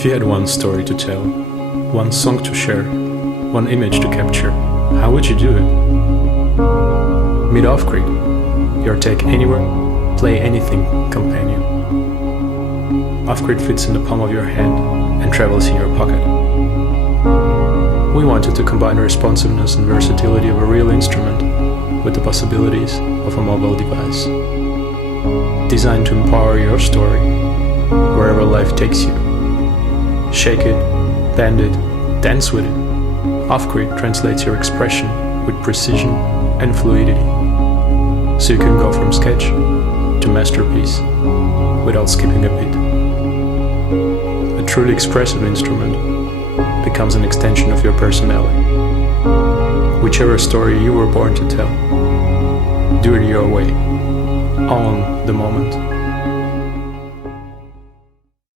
If you had one story to tell, one song to share, one image to capture, how would you do it? Meet OffGrid, your take anywhere, play anything companion. OffGrid fits in the palm of your hand and travels in your pocket. We wanted to combine the responsiveness and versatility of a real instrument with the possibilities of a mobile device. Designed to empower your story wherever life takes you. Shake it, bend it, dance with it. OffGrid translates your expression with precision and fluidity, so you can go from sketch to masterpiece without skipping a beat. A truly expressive instrument becomes an extension of your personality. Whichever story you were born to tell, do it your way, on the moment.